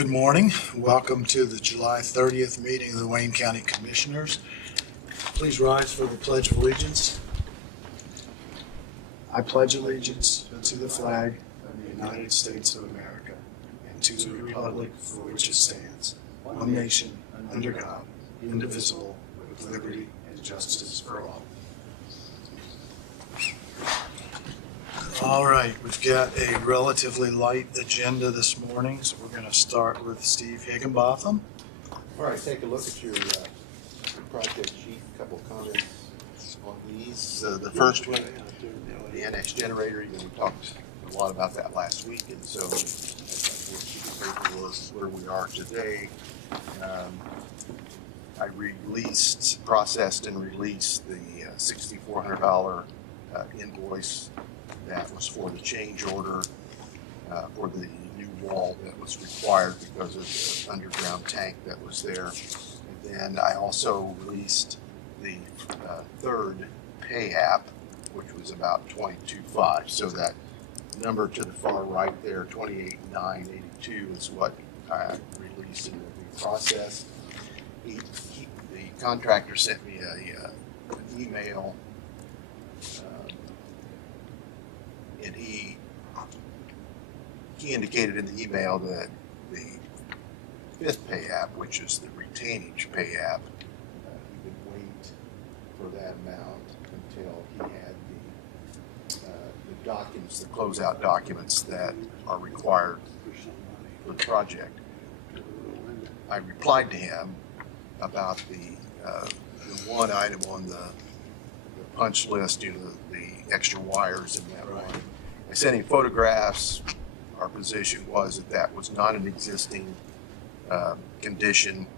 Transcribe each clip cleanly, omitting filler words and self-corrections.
Good morning. Welcome to the July 30th meeting of the Wayne County Commissioners. Please rise for the Pledge of Allegiance. I pledge allegiance to the flag of the United States of America and to the republic for which it stands, one nation, under God, indivisible, with liberty and justice for all. All right, we've got a relatively light agenda this morning, so we're going to start with Steve Higginbotham. All right, take a look at your project sheet. A couple of comments on these. The first one, the annex generator. We talked a lot about that last week, and so where we are today. I processed and released the $6,400 invoice that was for the change order for the new wall that was required because of the underground tank that was there. And then I also released the third pay app, which was about $22,500. So that number to the far right there, $28,982, is what I released and will be processed. The contractor sent me an email. And he indicated in the email that the fifth pay app, which is the retainage pay app, he would wait for that amount until he had the documents, the closeout documents that are required for the project. I replied to him about the one item on the punch list, the extra wires in that one. I sent him photographs. Our position was that that was not an existing condition.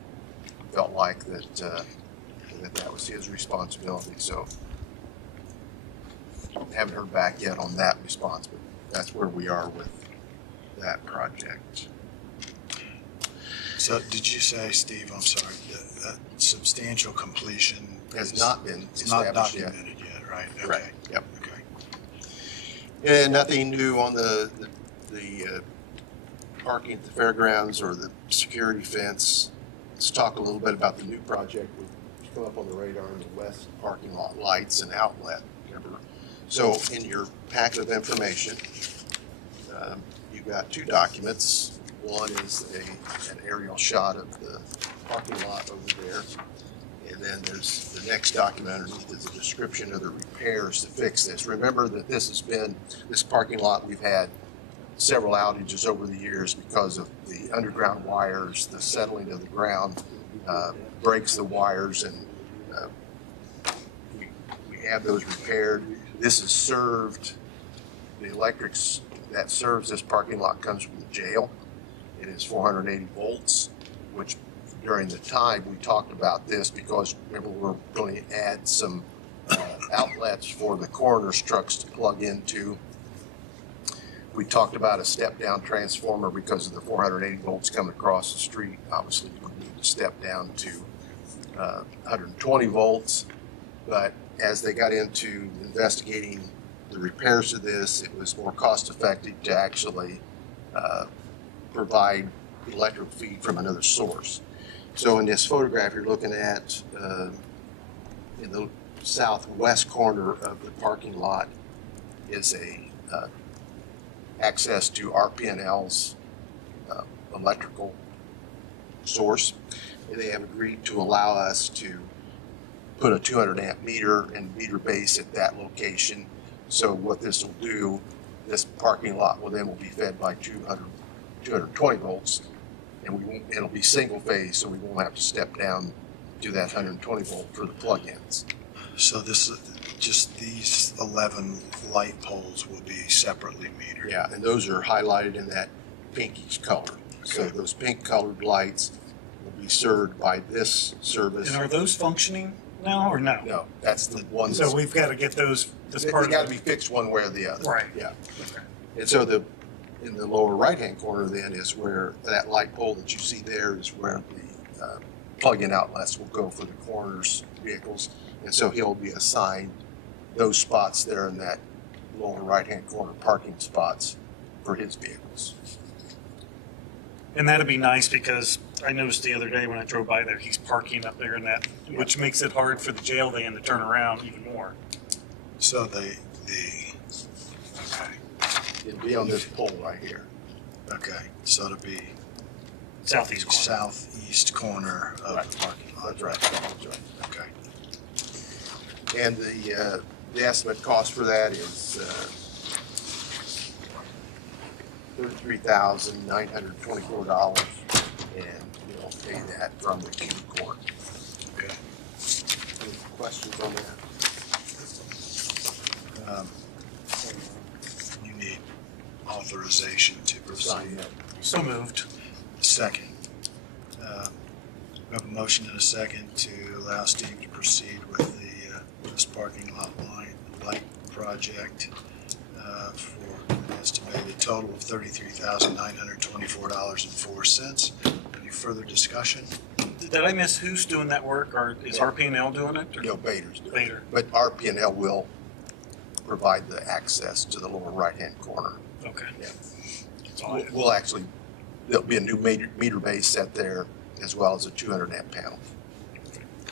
Felt like that was his responsibility. So haven't heard back yet on that response, but that's where we are with that project. So did you say, Steve, I'm sorry, that substantial completion has not been not documented yet, right? Okay. Right. Yep. Okay. And nothing new on the parking at the fairgrounds or the security fence. Let's talk a little bit about the new project. We've come up on the radar in the west parking lot lights and outlet. So in your packet of information, you've got two documents. One is an aerial shot of the parking lot over there. And then there's the next document underneath is a description of the repairs to fix this. Remember that this parking lot, we've had several outages over the years because of the underground wires, the settling of the ground breaks the wires, and we have those repaired. This is served, the electrics that serves this parking lot comes from the jail. It is 480 volts, which during the time we talked about this because remember we're going to add some outlets for the coroner's trucks to plug into. We talked about a step down transformer because of the 480 volts coming across the street. Obviously we need to step down to 120 volts, but as they got into investigating the repairs to this, it was more cost effective to actually provide electric feed from another source. So in this photograph you're looking at in the southwest corner of the parking lot is a access to RPNL's electrical source. And they have agreed to allow us to put a 200 amp meter and meter base at that location. So what this will do, this parking lot will be fed by 220 volts. And it'll be single phase, so we won't have to step down to that 120 volt for the plug-ins. So this is just these 11 light poles will be separately metered. Yeah, and those are highlighted in that pinkish color. Okay. So those pink colored lights will be served by this service. And are those functioning now or no? No, that's the ones. So we've got to get those. They got to be fixed one way or the other. Right. Yeah. Okay. And so in the lower right-hand corner then is where that light pole that you see there is where the plug-in outlets will go for the coroner's vehicles. And so he'll be assigned those spots there in that lower right-hand corner parking spots for his vehicles. And that'd be nice because I noticed the other day when I drove by there, he's parking up there in that, which makes it hard for the jail van to turn around even more. So okay, It'd be on this pole right here. okay, so it'll be Southeast corner. southeast corner of Right. the parking lot. That's right. That's right. Okay. And the estimate cost for that is $33,924, and we'll pay that from the cubic court. Okay. Any questions on that? You need authorization to Sign proceed. that. So moved. Second. We have a motion and a second to allow Steve to proceed with this parking lot light project for an estimated total of $33,924.04. Any further discussion? Did I miss who's doing that work, or is RP&L doing it? or- No, Bader's doing it. Bader. But RP&L will provide the access to the lower right-hand corner. Okay. Yeah. That's all I have. We'll actually, there'll be a new meter base set there, as well as a 200 amp panel.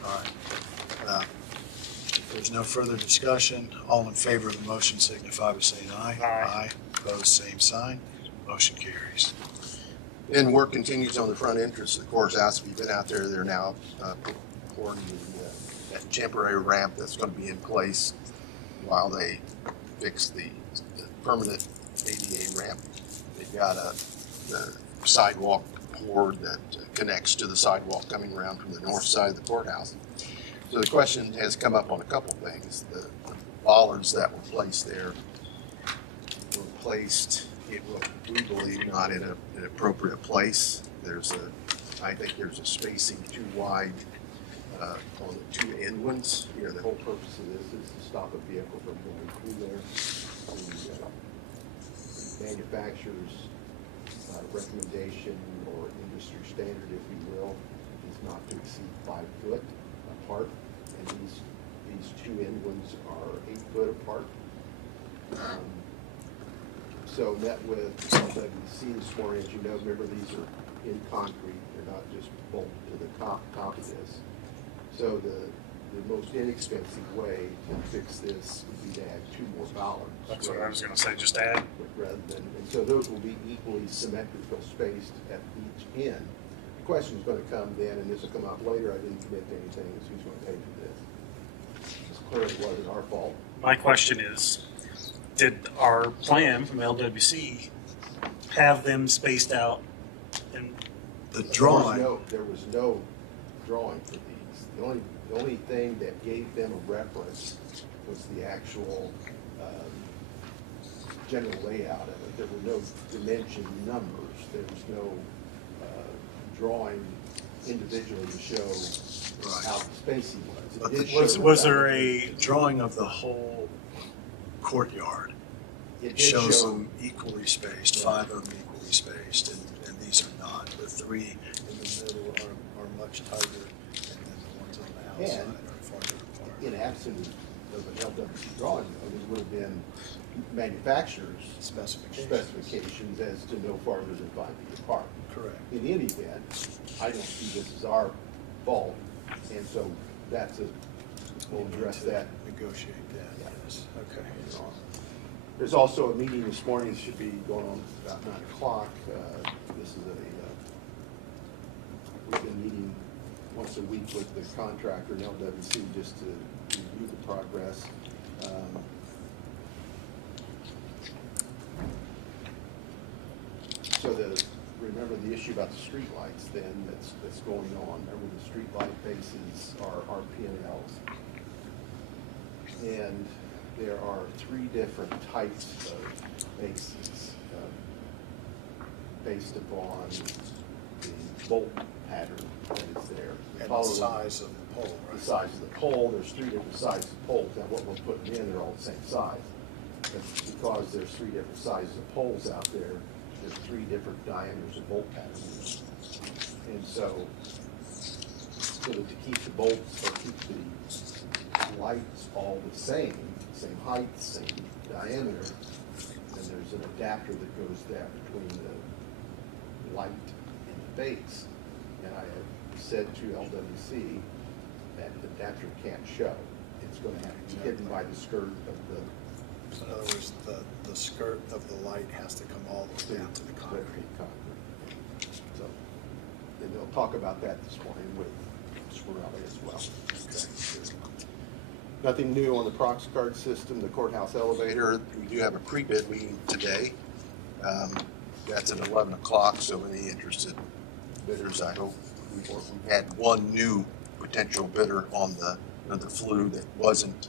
All right. If there's no further discussion, all in favor of the motion signify by saying aye. Aye. Opposed, same sign. Motion carries. And work continues on the front entrance of the courthouse. We've been out there. They're now pouring that temporary ramp that's going to be in place while they fix the permanent ADA ramp. They've got the sidewalk poured that connects to the sidewalk coming around from the north side of the courthouse. So the question has come up on a couple things. The bollards that were placed there were placed, we believe, not in an appropriate place. I think there's a spacing too wide on the two end ones. You know, the whole purpose of this is to stop a vehicle from going through there. The manufacturer's recommendation or industry standard, if you will, is not to exceed 5 foot apart, and these two end ones are 8 foot apart. So met with LWC this morning. As you know, remember, these are in concrete. They're not just bolted to the top of this. So the most inexpensive way to fix this would be to add 2 more bollards. That's what I was going to say, just add. And so those will be equally symmetrical spaced at each end. The question is going to come then, and this will come out later, I didn't commit to anything, is who's going to pay for this? It's clear it wasn't our fault. My question is, did our plan from LWC have them spaced out? And The drawing, There was no drawing for these. The only thing that gave them a reference was the actual general layout of it. There were no dimension numbers. There was no drawing individually to show how the spacing was. But It did was, show was that. there a, drawing of the whole courtyard It did shows show- them equally spaced, 5 of them equally spaced, and these are not. The 3 in the middle are much tighter, and then the ones on the outside And are farther apart. in absence of an LWC drawing, though, there would have been manufacturers' specifications as to no farther than 5 feet apart. Correct. In any event, I don't see this as our fault, and so we'll address that. Negotiate that, yes. Okay. There's also a meeting this morning, it should be going on about 9 o'clock. This is we've been meeting once a week with the contractor and LWC just to review the progress. So remember the issue about the street lights then that's going on. Remember the street light bases are RP&Ls. And there are 3 different types of bases based upon the bolt pattern that is there. And the Following size of the pole, the right? size of the pole, there's 3 different sizes of poles. Now what we're putting in, they're all the same size. But because there's 3 different sizes of poles out there, there's 3 different diameters of bolt patterns. And so that to keep the bolts or keep the lights all the same height, same diameter, then there's an adapter that goes there between the light face. And I have said to LWC that the adapter can't show. It's going to have to be hidden by the skirt of the. So in other words, the skirt of the light has to come all the way down to the concrete. So, and they'll talk about that this morning with Swarelli as well. Nothing new on the prox card system, the courthouse elevator. We do have a pre-bid meeting today. That's at 11 o'clock, so any interested bidders, I hope. We've had one new potential bidder on the flu that wasn't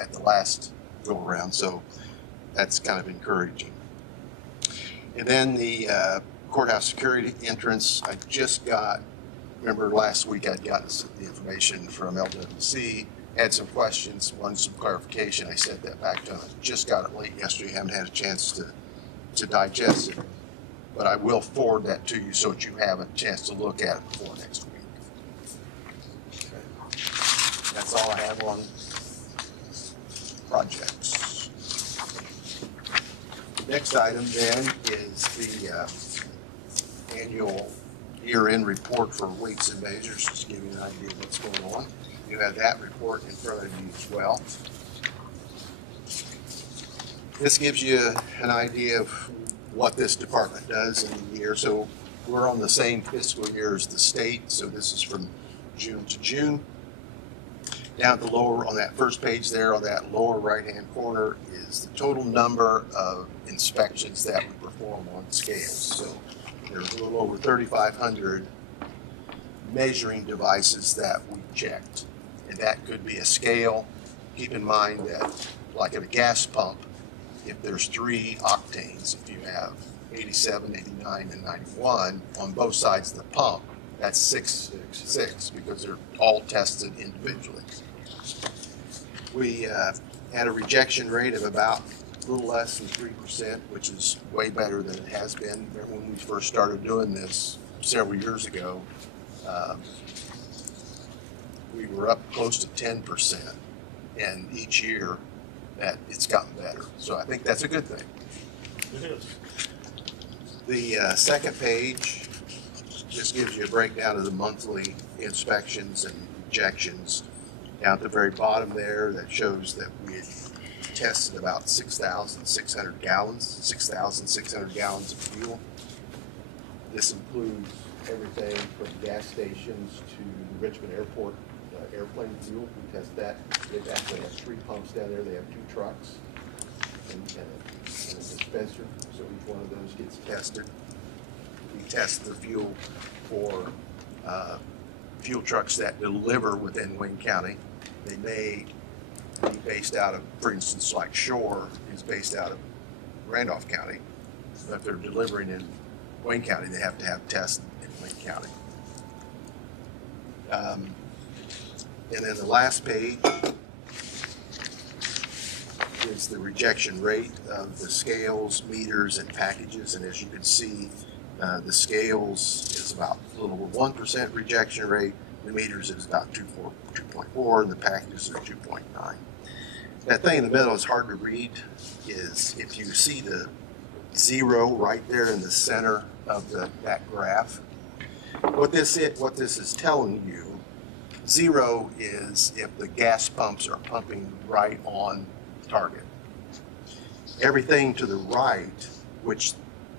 at the last go around, so that's kind of encouraging. And then the courthouse security entrance, I just got, remember last week I'd gotten the information from LWC, had some questions, wanted some clarification. I sent that back to them. I just got it late yesterday, haven't had a chance to digest it, but I will forward that to you so that you have a chance to look at it before next week. Okay. That's all I have on projects. Next item then is the annual year-end report for weights and measures, just to give you an idea of what's going on. You have that report in front of you as well. This gives you an idea of what this department does in a year. So we're on the same fiscal year as the state, so this is from June to June. Down at the lower, on that first page there, on that lower right-hand corner, is the total number of inspections that we perform on scales. So there's a little over 3,500 measuring devices that we checked. And that could be a scale. Keep in mind that, like at a gas pump, if there's 3 octanes, if you have 87, 89, and 91 on both sides of the pump, that's six, because they're all tested individually. We had a rejection rate of about a little less than 3%, which is way better than it has been. Remember when we first started doing this several years ago, we were up close to 10%, and each year that it's gotten better. So I think that's a good thing. It is. The second page just gives you a breakdown of the monthly inspections and rejections. Down at the very bottom there, that shows that we had tested about 6,600 gallons, 6,600 gallons of fuel. This includes everything from gas stations to Richmond Airport airplane fuel. We test that. They actually have 3 pumps down there. They have 2 trucks and a dispenser, so each one of those gets tested. We test the fuel for fuel trucks that deliver within Wayne County. They may be based out of, for instance, like Shore is based out of Randolph County, but if they're delivering in Wayne County, they have to have tests in Wayne County. And then the last page is the rejection rate of the scales, meters, and packages. And as you can see, the scales is about a little over 1% rejection rate. The meters is about 2.4, and the packages are 2.9. That thing in the middle is hard to read. Is if you see the 0 right there in the center of that graph. What this is telling you, 0 is if the gas pumps are pumping right on target. Everything to the right, which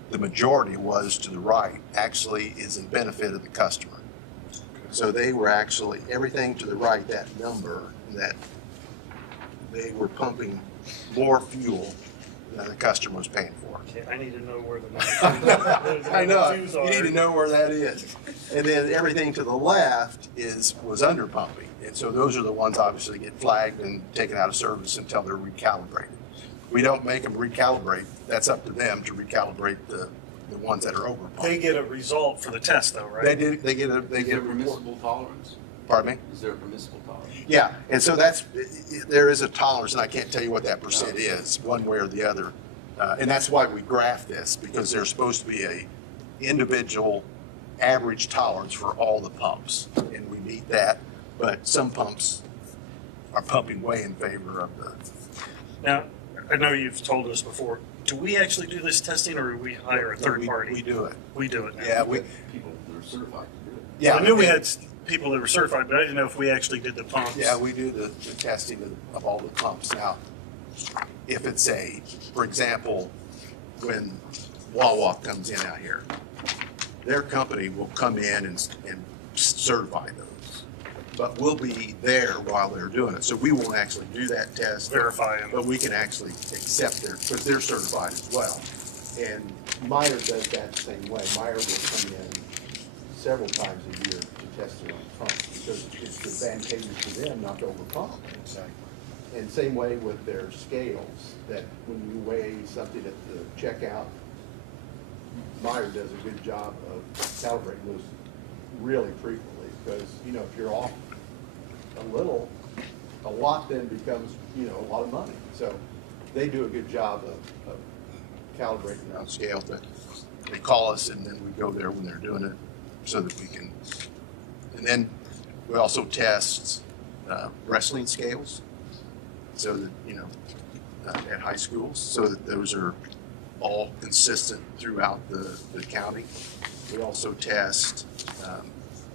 the majority was to the right, actually is in benefit of the customer. So they were actually, everything to the right, that number, that they were pumping more fuel than the customer was paying for. Okay, I need to know where the I know, twos you are. need to know where that is. And then everything to the left was under pumping. And so those are the ones obviously get flagged and taken out of service until they're recalibrated. We don't make them recalibrate. That's up to them to recalibrate the ones that are over pumped. They get a result for the test though, right? They get a Is there report. permissible tolerance? Pardon me? Is there a permissible tolerance? Yeah, and so there is a tolerance, and I can't tell you what that percent is, one way or the other. And that's why we graph this, because there's supposed to be a individual average tolerance for all the pumps, and we meet that. But some pumps are pumping way in favor of the. Now, I know you've told us before, do we actually do this testing, or do we hire a third party? We do it. We do it now. Yeah, People that are certified to do it. yeah. I knew we had people that were certified, but I didn't know if we actually did the pumps. Yeah, we do the testing of all the pumps. Now, if it's for example, when Wawa comes in out here, their company will come in and certify those. But we'll be there while they're doing it. So we won't actually do that test. Verify them. But we can actually accept because they're certified as well. And Meyer does that the same way. Meyer will come in several times a year to test their own pumps because it's advantageous for them not to overpump. Exactly. And same way with their scales, that when you weigh something at the checkout, Meyer does a good job of calibrating those really frequently because, you know, if you're off a lot then becomes, you know, a lot of money. So they do a good job of calibrating on scale, but they call us and then we go there when they're doing it so that we can, and then we also test wrestling scales so that, you know, at high schools, so that those are all consistent throughout the county. We also test,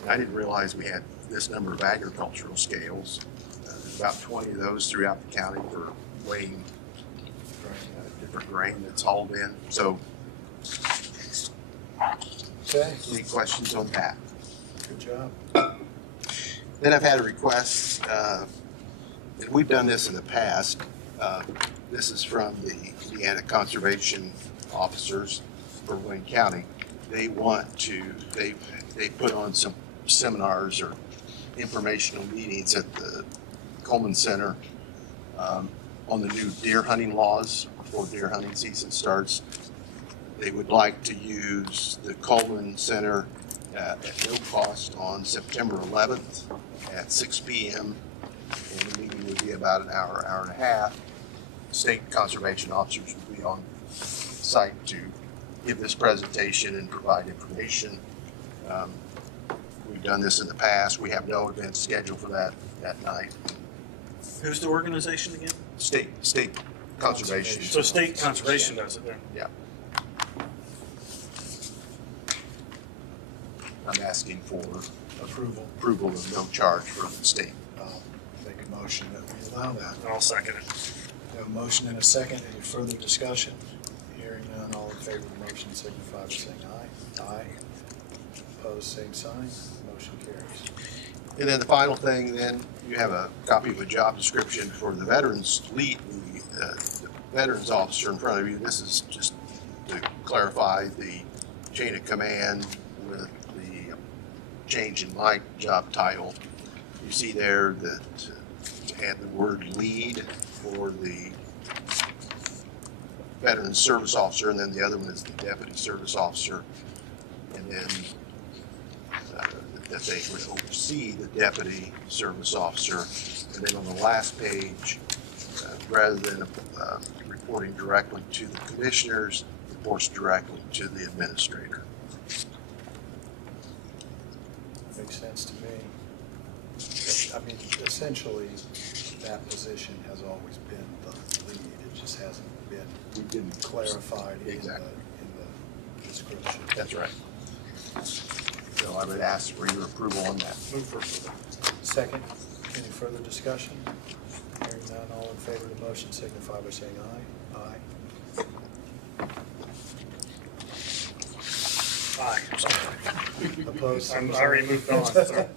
I didn't realize we had this number of agricultural scales. There's about 20 of those throughout the county for weighing different grain that's hauled in. So, Okay, any questions on that? good job. Then I've had a request, and we've done this in the past. This is from the Indiana Conservation Officers for Wayne County. They want to, they put on some seminars or informational meetings at the Coleman Center on the new deer hunting laws before deer hunting season starts. They would like to use the Coleman Center at no cost on September 11th at 6 p.m. And the meeting would be about an hour, hour and a half. State conservation officers will be on site to give this presentation and provide information. We've done this in the past. We have no event scheduled for that night. Who's the organization again? State conservation. So state conservation does it then? Yeah. I'm asking for approval of no charge for the state. I'll make a motion that we allow that. I'll second it. We have a motion and a second. Any further discussion? Hearing none, all in favor of the motion signify by saying aye. Aye. Opposed, same sign. Motion carries. And then the final thing, then you have a copy of a job description for the veterans lead, the veterans officer in front of you. This is just to clarify the chain of command with the change in my job title. You see there that to add the word lead for the veterans service officer, and then the other one is the deputy service officer, and then that they would oversee the deputy service officer. And then on the last page, rather than reporting directly to the commissioners, reports directly to the administrator. Makes sense to me. I mean, essentially, that position has always been the lead. It just hasn't been We didn't clarified Exactly. in the description. That's right. So I would ask for your approval on that. Move for approval. Second, any further discussion? Hearing none, all in favor of the motion signify by saying aye. Aye. Aye. Opposed? I same already sign. moved on. So.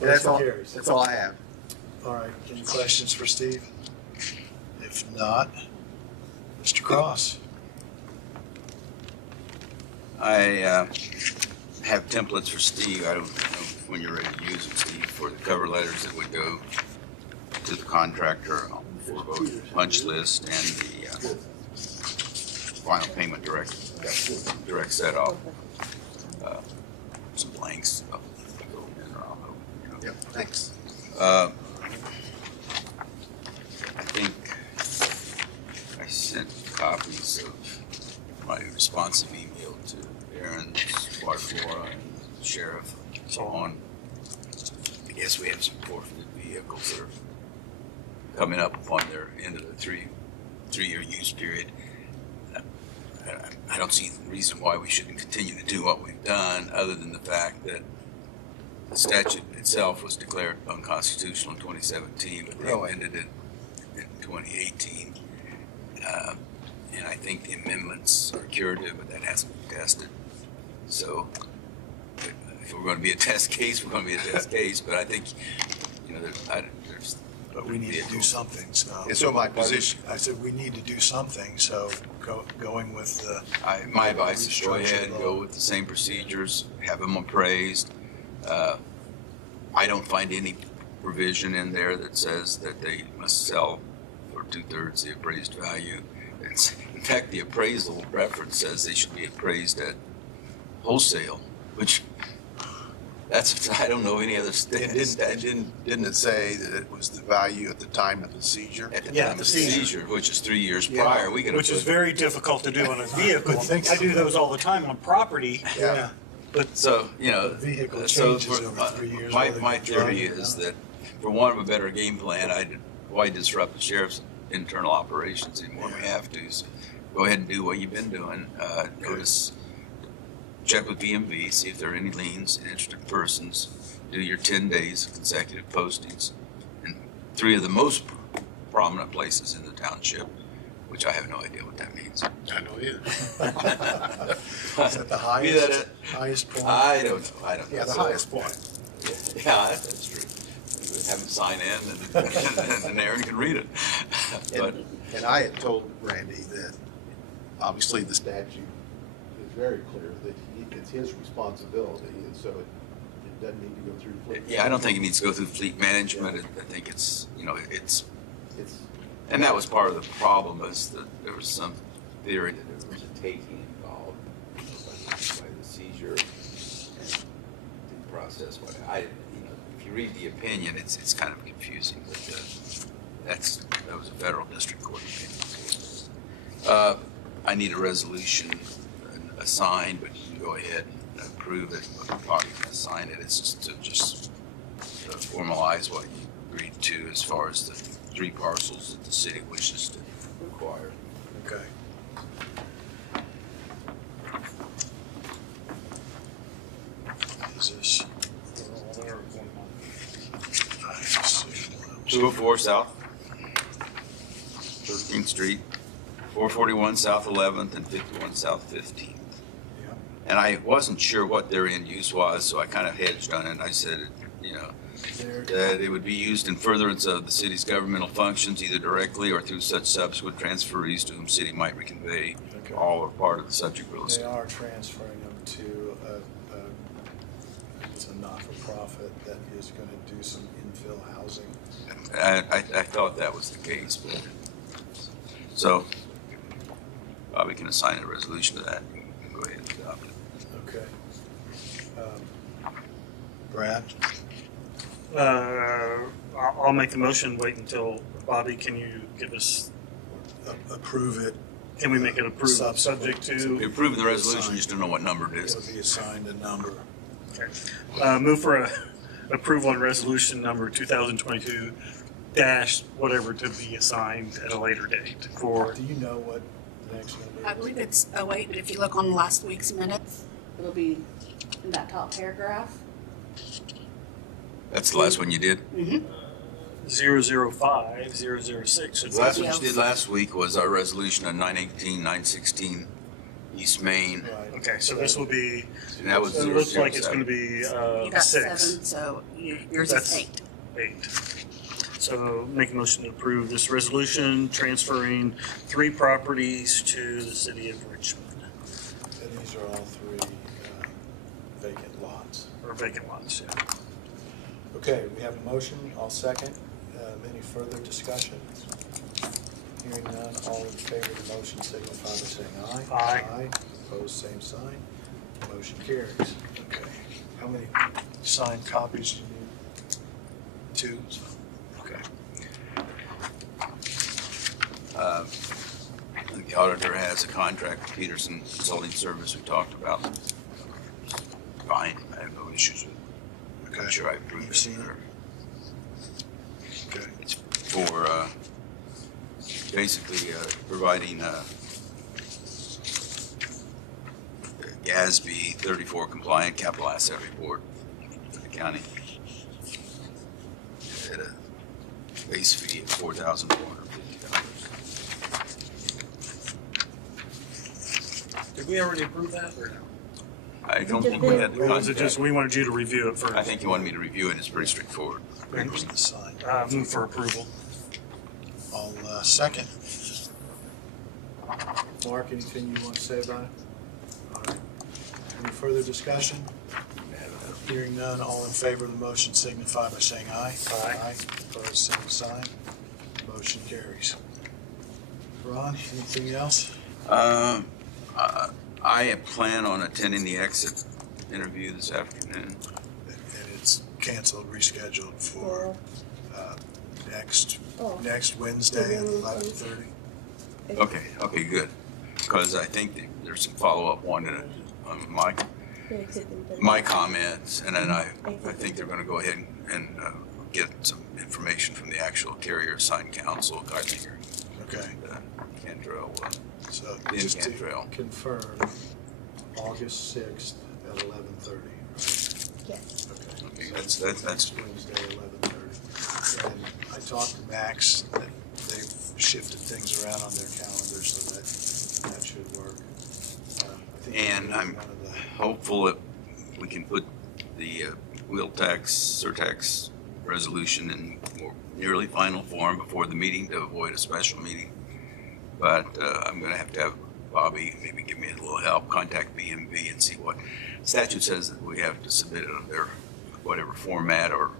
That's all, Motion carries. that's all I have. All right, any questions for Steve? If not, Mr. Cross. I have templates for Steve. I don't know when you're ready to use them, Steve, for the cover letters that would go to the contractor for both punch list and the final payment direct set off. Some blanks. I'll go in or I'll hope, you know. Yep, thanks. I think I sent copies of my responsive email to Aaron, Water Flora, and Sheriff. So on, I guess we have some forfeited vehicles that are coming up upon their end of the three-year use period. I don't see the reason why we shouldn't continue to do what we've done, other than the fact that the statute itself was declared unconstitutional in 2017, but they amended it in 2018. And I think the amendments are curative, but that hasn't been tested. So if we're going to be a test case, we're going to be a test case. But I think, you know, there's But we need to do something, so. And so my position, I said, we need to do something, so going with the. my advice is go ahead and go with the same procedures, have them appraised. I don't find any provision in there that says that they must sell for 2/3 the appraised value. In fact, the appraisal reference says they should be appraised at wholesale, which I don't know any other state. didn't it say that it was the value at the time of the seizure? At the Yeah, time the of the seizure. seizure, which is 3 years Yeah. prior, Which is very difficult to do on a vehicle. I do those all the time on property, Yeah. but So, you know, The vehicle so changes for- over 3 years. my whether my you theory drive it or is not. that, for want of a better game plan, why disrupt the sheriff's internal operations anymore? We have to. So go ahead and do what you've been doing. Notice, check with BMV, see if there are any liens in interested persons. Do your 10 days of consecutive postings in 3 of the most prominent places in the township, which I have no idea what that means. I know either. Is that the highest point? I don't know. Yeah, the So- highest point. Yeah, that's true. Have them sign in and Aaron can read it. But And I had told Randy that obviously the statute is very clear that it's his responsibility, and so it doesn't need to go through. fleet yeah, I don't think it needs to go through fleet management. I think it's, you know, it's, It's, and that was part of the problem, is that there was some theory that there was a taking involved, you know, by the seizure and the process. But you know, if you read the opinion, it's kind of confusing. But that was a federal district court opinion. I need a resolution assigned, but you can go ahead and approve it. Bobby can sign it. It's just to formalize what you agreed to as far as the 3 parcels that the city wishes to acquire. Okay. Is this? 204 South 13th Street, 441 South 11th, and 51 South 15th. Yeah. And I wasn't sure what their end use was, so I kind of hedged on it. And I said, you know, There. that it would be used in furtherance of the city's governmental functions, either directly or through such subsequent transferees to whom city might reconvey Okay. all or part of the subject real They estate. are transferring them to it's a not-for-profit that is going to do some infill housing. I thought that was the case, but, so Bobby can assign a resolution to that. You can go ahead and adopt it. Okay. Brad? I'll make the motion, wait until, Bobby, can you give us, Approve it. can we make it approved, Subsequent. subject We to? approve the resolution, just don't know what number it It'll is. be assigned a number. Okay. Move for approval on resolution number 2022 dash whatever to be assigned at a later date for, Do you know what the next one is? I believe it's 08, but if you look on last week's minutes, it'll be in that top paragraph. That's the last one you did? 005, 006. The last one you did last week was our resolution on 918, 916 East Main. Right. Okay, so this will be, And that was it looks like it's 007. gonna be You got 6, 7, so yours That's- is 8. 8. So make a motion to approve this resolution, transferring 3 properties to the city of Richmond, And these are all 3 vacant lots. or vacant lots, yeah. Okay, we have a motion. I'll second. Any further discussion? Hearing none, all in favor of the motion signify by saying aye. Aye. Opposed, same sign. Motion carries. Okay. How many signed copies do you need? 2. Okay. The auditor has a contract with Peterson Consulting Service we talked about. Fine, I have no issues with it. I'm sure I approved You've seen it. it? Okay. It's for basically providing GASB 34 compliant capital asset report for the county at a base fee of $4,450. Did we already approve that or no? I don't think we had the Or was it just, contract. we wanted you to review it first? I think you wanted me to review it. It's pretty straightforward. Where's the sign? Move for approval. I'll second. Mark, anything you want to say about it? All right. Any further discussion? Hearing none, all in favor of the motion signify by saying aye. Aye. Opposed, same sign. Motion carries. Ron, anything else? I plan on attending the exit interview this afternoon. And it's canceled, rescheduled for next Wednesday at 11:30. Okay, good. Because I think there's some follow-up on my comments, and then I think they're going to go ahead and get some information from the actual carrier assigned counsel, Geisinger, Okay, Cantrell, so Ben Just to Cantrell. confirm, August 6th at 11:30, right? Yes. Okay. Okay, that's Wednesday, 11:30. And I talked to Max, that they've shifted things around on their calendar so that should work. I think And one I'm of the- hopeful that we can put the wheel tax, surtax resolution in more nearly final form before the meeting to avoid a special meeting. But I'm going to have Bobby maybe give me a little help, contact BMV and see what statute says that we have to submit it on their whatever format or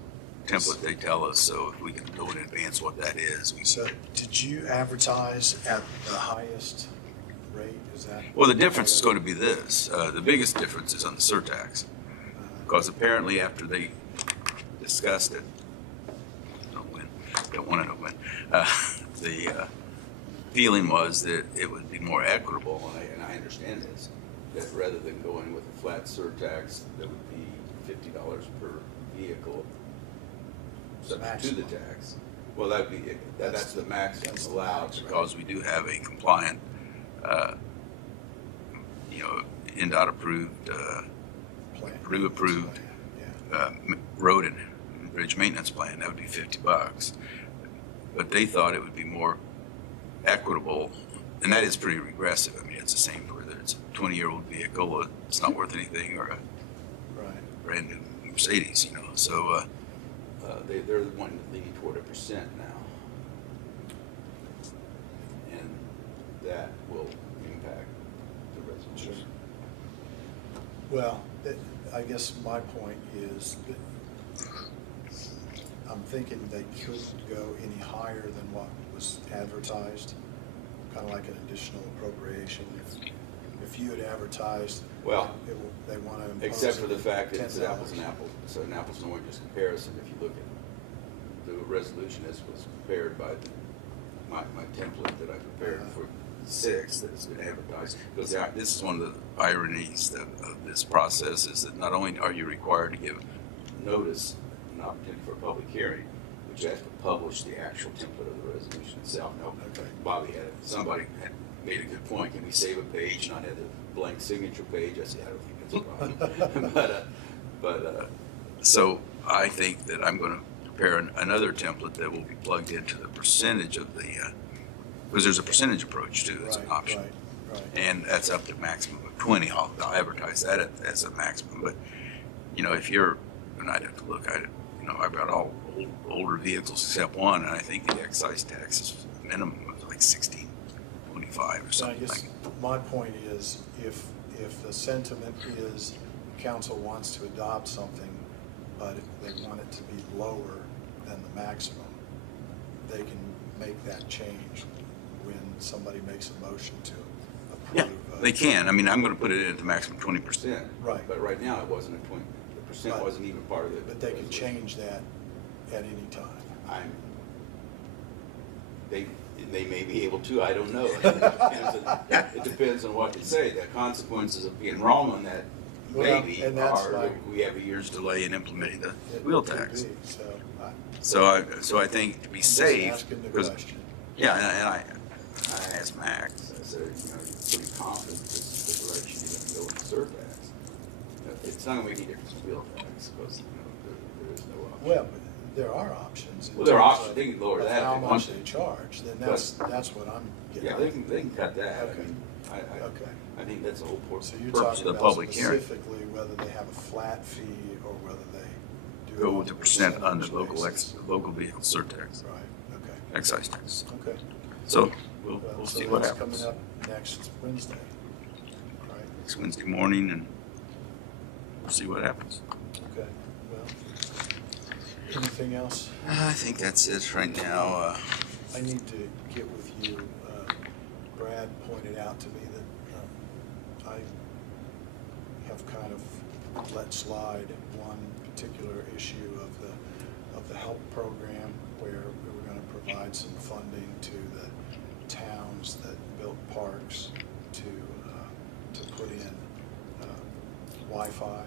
template they tell us. So if we can know in advance what that is. so did you advertise at the highest rate? Is that? Well, the difference is going to be this. The biggest difference is on the surtax. Because apparently after they discussed it, don't want to know when, the feeling was that it would be more equitable, and I understand this, that rather than going with a flat surtax that would be $50 per vehicle subject to the tax. Well, that's the maximum allowed because we do have a compliant, NDOT approved, Purdue approved road and bridge maintenance plan. That would be $50. But they thought it would be more equitable, and that is pretty regressive. I mean, it's the same whether it's a 20-year-old vehicle, it's not worth anything, or a brand new Mercedes, So they're the one leaning toward 1% now, and that will impact the resolution. Well, I guess my point is that I'm thinking they couldn't go any higher than what was advertised, kind of like an additional appropriation. If you had advertised, Well, they want to impose. Except for the fact that it's $10. apples and apples. So an apples and oranges comparison, if you look at the resolution as was prepared by my template that I prepared for 6 that has been advertised. Because this is one of the ironies of this process is that not only are you required to give notice, an opportunity for a public hearing, but you have to publish the actual template of the resolution itself. Now, somebody had made a good point. Can we save a page and not have the blank signature page? I said, I don't think that's a problem. So I think that I'm going to prepare another template that will be plugged into the percentage of the, because there's a percentage approach too, it's an option. Right. And that's up to a maximum of 20. I'll advertise that as a maximum. But, if you're, and I'd have to look at it, I've got all older vehicles except one, and I think the excise tax is minimum of like $16.25 or So I something. guess my point is, if the sentiment is council wants to adopt something, but if they want it to be lower than the maximum, they can make that change when somebody makes a motion to Yeah, approve. they can. I mean, I'm going to put it in at the maximum 20%. Right. But right now, it wasn't a 20. The percent Right. wasn't even part of it. But they can change that at any time. They may be able to. I don't know. It depends on what you say. The consequences of being wrong on that Well, maybe and that's are like- that we have a year's delay in implementing the It wheel could tax. be, So So I think to be just safe, asking the because question. yeah, and I asked Max. I said, you're pretty confident this is the direction you're going to go in. surtax. It's not gonna make any difference with wheel tax, because, there is no option. Well, but there are options. in Well, there are terms options. of- They can lower of that if how they much want they to. charge, then that's what I'm getting Yeah, at. they can cut that. Okay. I mean, Okay. I think that's the whole So you're purpose of talking the about public hearing. specifically whether they have a flat fee or whether they do. Go it with the on a percent on the percentage basis. local vehicle surtax, Right, okay, excise tax. okay. So we'll Well, see so what that's happens. coming up next Wednesday, right? Next Wednesday morning, and we'll see what happens. Okay, well, anything else? I think that's it right now. I need to get with you. Brad pointed out to me that I have kind of let slide one particular issue of the HELP program, where we were gonna provide some funding to the towns that built parks to put in Wi-Fi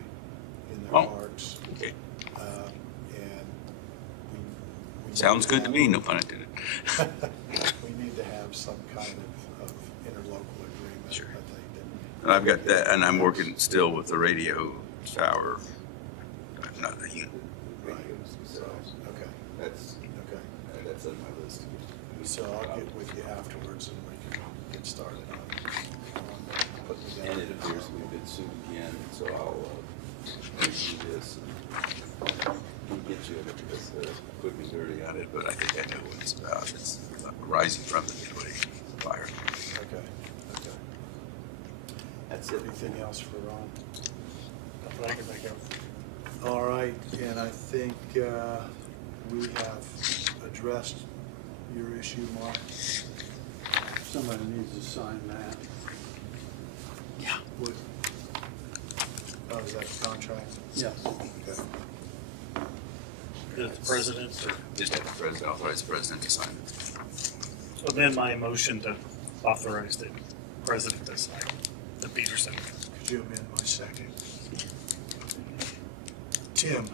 in their Oh. parks. Okay, And we need sounds good to have- me, no pun intended. We need to have some kind of interlocal agreement, Sure. I think. And I've got that, and I'm working still with the radio tower, not the unit. Right. Radios themselves. Okay, That's, okay. that's on my list. So I'll get with you afterwards and we can get started on putting together. And it appears to be a bit soon again, so I'll review this and get you it, because the equipment's already on it, but I think I know what it's about. It's rising from the Midway fire. Okay, okay. That's it. Anything else for Ron? I can think of. All right, and I think we have addressed your issue, Mark. Somebody needs to sign that. Yeah. Would, oh, is that the contract? Yes. Okay. The president, or Just have the president, authorize the president to sign it. amend my motion to authorize the president to sign the Peterson. Could you amend my second? Tim,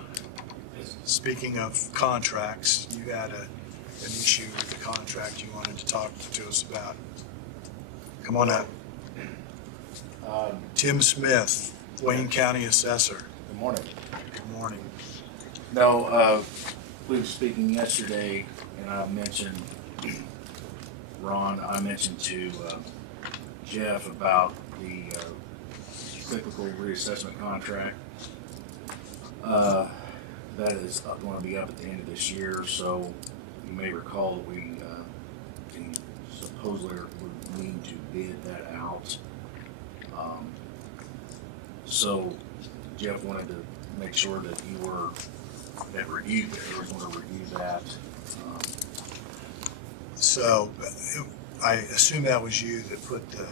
speaking of contracts, you had an issue with the contract you wanted to talk to us about. Come on up. Tim Smith, Wayne County Assessor. Good morning. Good morning. No, we were speaking yesterday, and I mentioned, Ron, I mentioned to Jeff about the cyclical reassessment contract. That is going to be up at the end of this year, so you may recall that we can supposedly would need to bid that out. So Jeff wanted to make sure that you were, that reviewed, that you were going to review that. So I assume that was you that put the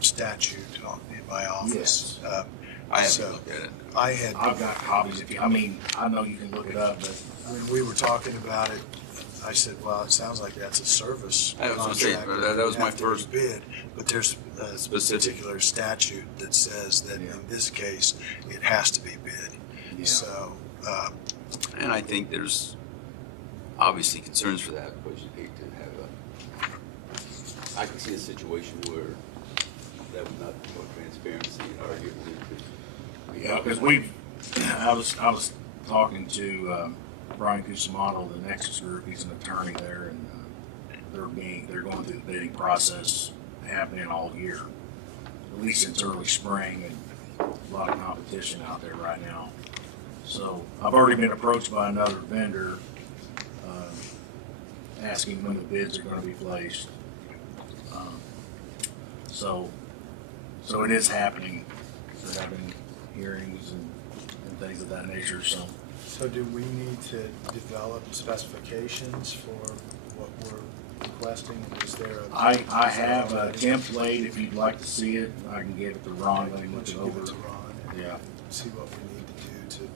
statute in my office. Yes. I haven't So- looked at it. I had, I've got copies if you, I mean, I know you can look it up, but when we were talking about it, I said, well, it sounds like that's a service I was gonna say, contract. that was my Have to first- bid, but there's a Specific. particular statute that says that Yeah. in this case, it has to be bid. yeah. So, And I think there's obviously concerns for that, because you hate to have I can see a situation where that would not promote transparency and arguably could be. Yeah, because I was talking to Brian Cusimano, the Nexus Group. He's an attorney there, and they're going through the bidding process, happening all year, at least since early spring, and a lot of competition out there right now. So I've already been approached by another vendor, asking when the bids are going to be placed. So it is happening. They're having hearings and things of that nature, so. so do we need to develop specifications for what we're requesting? Is there a? I have a template, if you'd like to see it, I can give it to Ron, let him Why look don't it you give over. it to Ron and Yeah. see what we need to do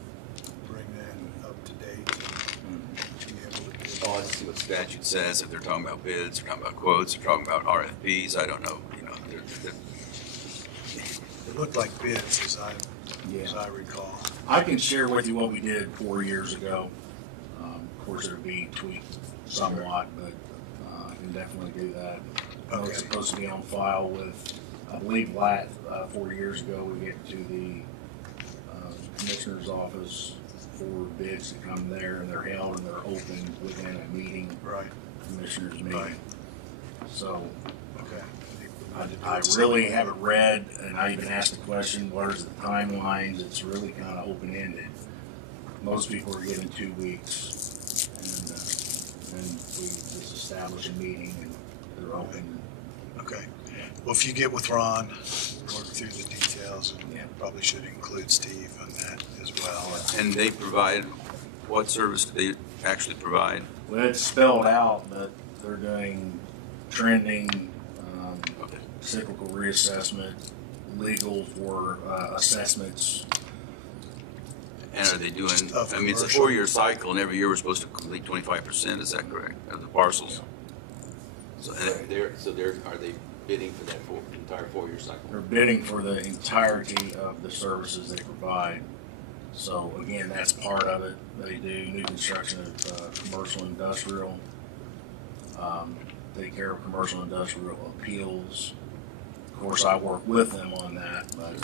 to bring that up to date and be able to do. Oh, let's see what statute says, if they're talking about bids, they're talking about quotes, they're talking about RFPs, I don't know, It looked like bids as Yeah. I recall. I can share with you what we did 4 years ago. Of course, it'll be tweaked somewhat, but I can definitely do that. I know it's Okay. supposed to be on file with I believe 4 years ago, we get to the commissioner's office for bids to come there, and they're held and they're open within a meeting, Right, commissioners meeting. Right. So okay. I really haven't read, and I even asked the question, what is the timelines? It's really kind of open-ended. Most people are given 2 weeks, and we just establish a meeting and they're open. Okay. Well, if you get with Ron, work through the details, and Yeah. probably should include Steve on that as well. And they provide, what service do they actually provide? Well, it's spelled out that they're doing trending, Okay. cyclical reassessment, legal for assessments. And are they doing, Of I mean, it's a commercial. 4-year cycle, and every year we're supposed to complete 25%, is that correct, of the parcels? So, Are they bidding for that entire 4-year cycle? They're bidding for the entirety of the services they provide. So again, that's part of it. They do new construction of commercial industrial. Take care of commercial industrial appeals. Of course, I work with them on that, but,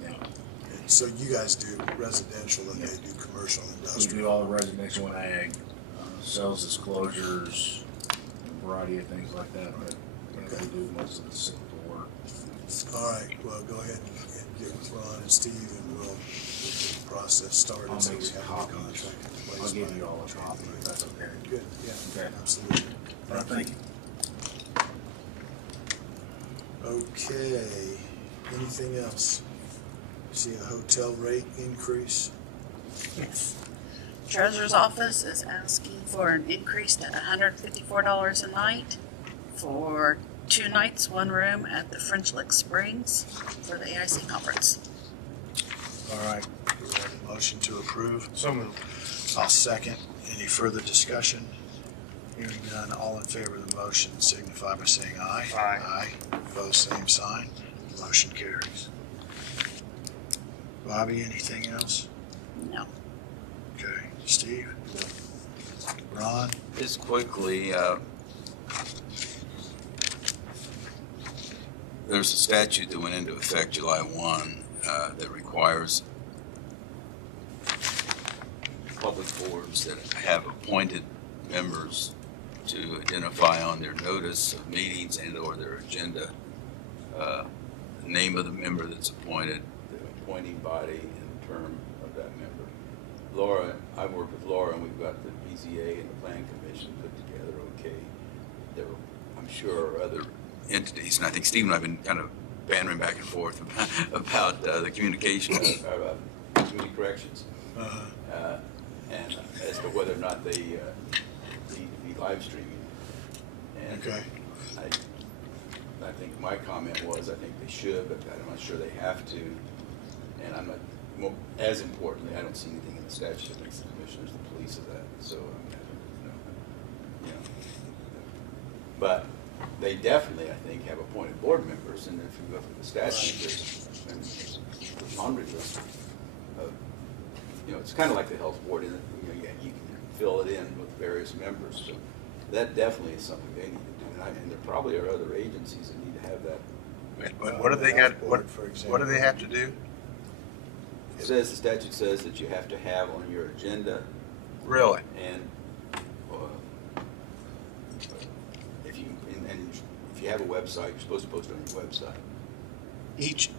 you know, And so you guys do residential and they do commercial and we industrial. do all the residential and ag, sales disclosures, a variety of things like that, but you know, we do most of the cyclical work. All right, well, go ahead and get with Ron and Steve, and we'll get the process started. I'll so make we some have a copies. contract in place I'll give by you all a copy if that's okay. Good, yeah, Okay. absolutely. Thank you. Okay, anything else? See a hotel rate increase? Yes. Treasurer's office is asking for an increase to $154 a night for 2 nights, 1 room at the French Lick Springs for the AIC conference. All right, do we have a motion to approve? So moved. I'll second. Any further discussion? Hearing none, all in favor of the motion signify by saying aye. Aye. Aye. Opposed, same sign. Motion carries. Bobby, anything else? No. Okay, Steve? Ron? Just quickly, there's a statute that went into effect July 1 that requires public boards that have appointed members to identify on their notice of meetings and or their agenda, the name of the member that's appointed, The appointing body and the term of that member. Laura, I've worked with Laura, and we've got the BZA and the Plan Commission put together okay. There, I'm sure, are other entities, and I think Steve and I have been kind of bantering back and forth about the communication. community corrections, Uh-huh. and as to whether or not they need to be live streaming. And Okay. I think my comment was, I think they should, but I'm not sure they have to. And I'm not, well, as importantly, I don't see anything in the statute that makes the commissioners the police of that. So, you know. But they definitely, I think, have appointed board members, and if you go through the statute, there's a laundry list of, you know, it's kind of like the health board, in that, you can fill it in with various members. So that definitely is something they need to do, and there probably are other agencies that need to have that. What do they got, Board, for example. what do they have to do? It says, the statute says that you have to have on your agenda, Really? and if you have a website, you're supposed to post it on your website.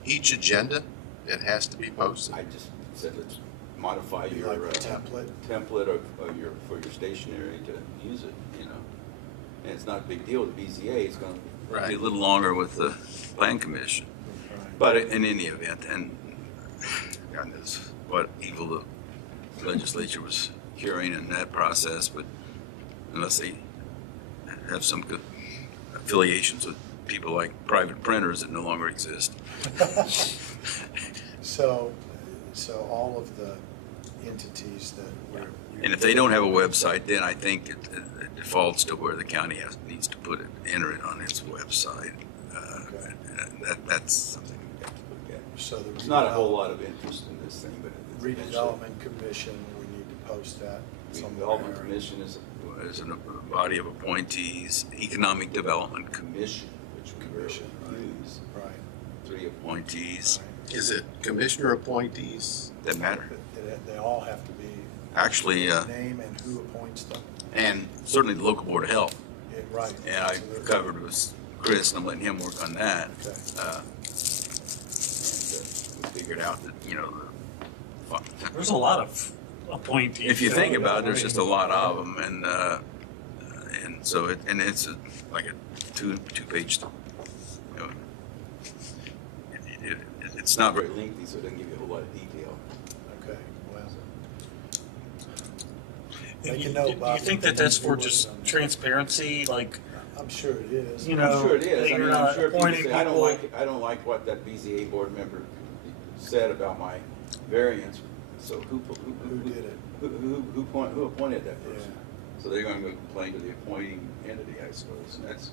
Each agenda, it has to be posted? I just said, let's modify Be your like a template? template of your, for your stationery to use it, you know. And it's not a big deal with BZA, it's gonna, Be a Right. little longer with the Plan Commission. Right. But in any event, and God knows what evil the legislature was curing in that process, but unless they have some good affiliations with people like private printers that no longer exist. So all of the entities that we're. And if they don't have a website, then I think it defaults to where the county needs to put it, enter it on its website. Okay. That's something. you have to look at. So the There's not a whole lot of interest in this thing, but it's eventually. Redevelopment Commission, we need to post that somewhere. Redevelopment Commission is As a body of appointees, Economic Development a commission, which we rarely use. Right. 3 appointees. Right. Is it commissioner appointees? Doesn't matter. They all have to be. Actually, Name and who appoints them. and certainly the local board of health. Yeah, right. And I Absolutely. covered with Chris, and I'm letting him work on that. Okay. We figured out that, There's a lot of appointees. if you think about it, there's just a lot of them, and so it's like a two-page. It's not very. Very lengthy, so it doesn't give you a whole lot of detail. Okay, well. Do Make a you note, Bobby. think that that's for We're working just on that. transparency, like, I'm sure it is. you know, I'm sure it is. I you're mean, I'm not sure people appointing say, I people? don't like what that BZA board member said about my variance. So who did it? Who appointed that Yeah. person? So they're going to go complain to the appointing entity, I suppose, and that's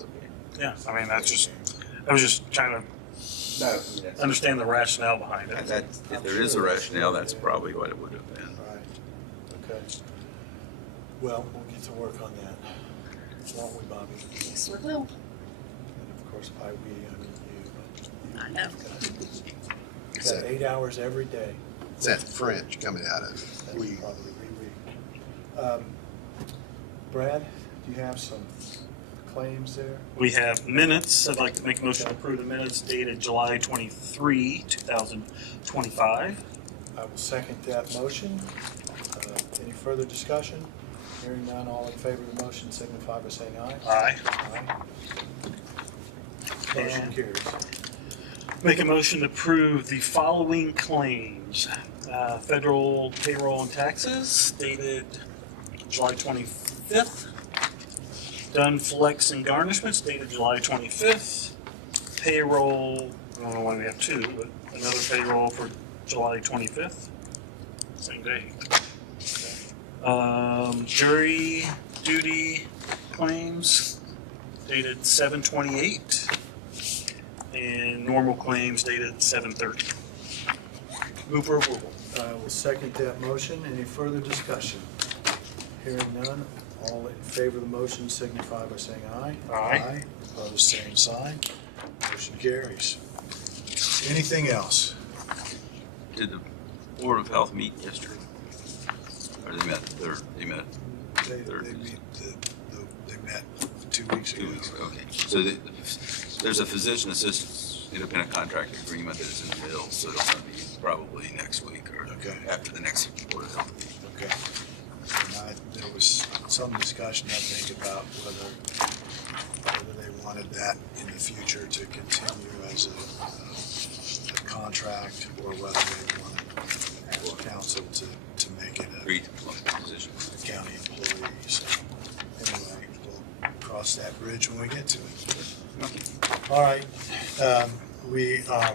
okay. Yeah, I mean, I was just trying to No, I mean, that's. understand the rationale behind That, it. that, if there is a rationale, that's probably what it would have been. Right, okay. Well, we'll get to work on that, won't we, Bobby? Yes, we will. And of course, by we, I mean you. I know. Is that 8 hours every day? Is that French coming out of it? That's probably we. Brad, do you have some claims there? We have minutes. I'd like to make a motion to approve the minutes dated July 23, 2025. I will second that motion. Any further discussion? Hearing none, all in favor of the motion signify by saying aye. Aye. Aye. Motion And carries. make a motion to approve the following claims. Federal payroll and taxes dated July 25th. Done flex and garnishments dated July 25th. Payroll, I don't know why we have two, but another payroll for July 25th. Same day. Jury duty claims dated 7/28. And normal claims dated 7/30. Move for approval. I will second that motion. Any further discussion? Hearing none, all in favor of the motion signify by saying aye. Aye. Opposed, same sign. Motion carries. Anything else? Did the Board of Health meet yesterday? Or they met third? They met They met 2 weeks ago. 2 weeks ago. Okay. So there's a physician assistance independent contractor agreement that is in the middle, so it'll be probably next week or Okay. after the next Board of Health meeting. Okay. And there was some discussion, I think, about whether they wanted that in the future to continue as a contract, or whether they wanted as council to make it Agreed position. a county employee. So anyway, we'll cross that bridge when we get to it. Okay. All right, we are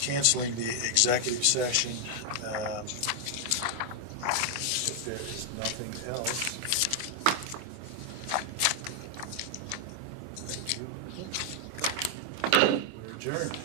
canceling the executive session. If there is nothing else. Thank you. We're adjourned.